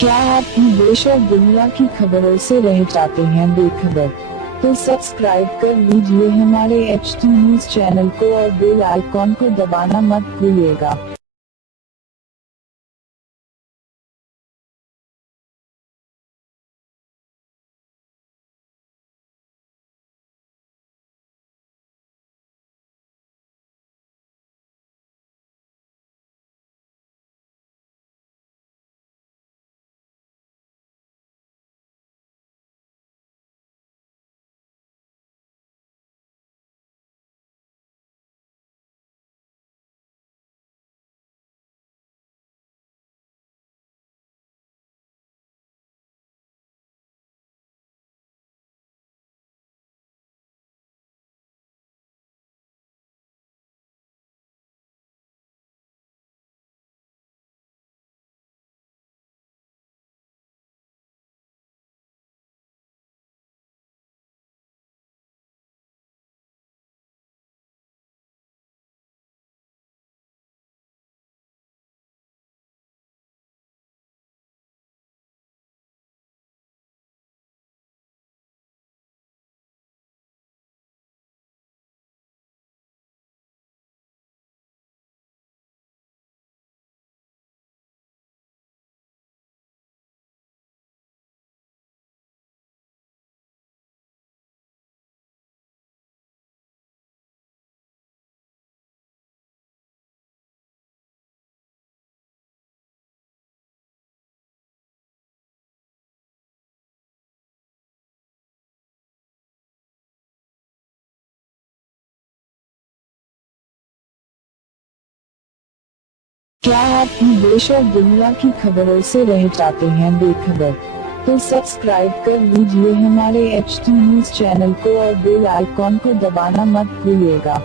क्या आप देश और दुनिया की खबरों से रह जाते हैं बेखबर? तो सब्सक्राइब कर लीजिए हमारे HT न्यूज चैनल को और बेल आइकॉन को दबाना मत भूलिएगा। क्या आप देश और दुनिया की खबरों से रह जाते हैं बेखबर? तो सब्सक्राइब कर लीजिए हमारे HT न्यूज चैनल को और बेल आइकॉन को दबाना मत भूलिएगा।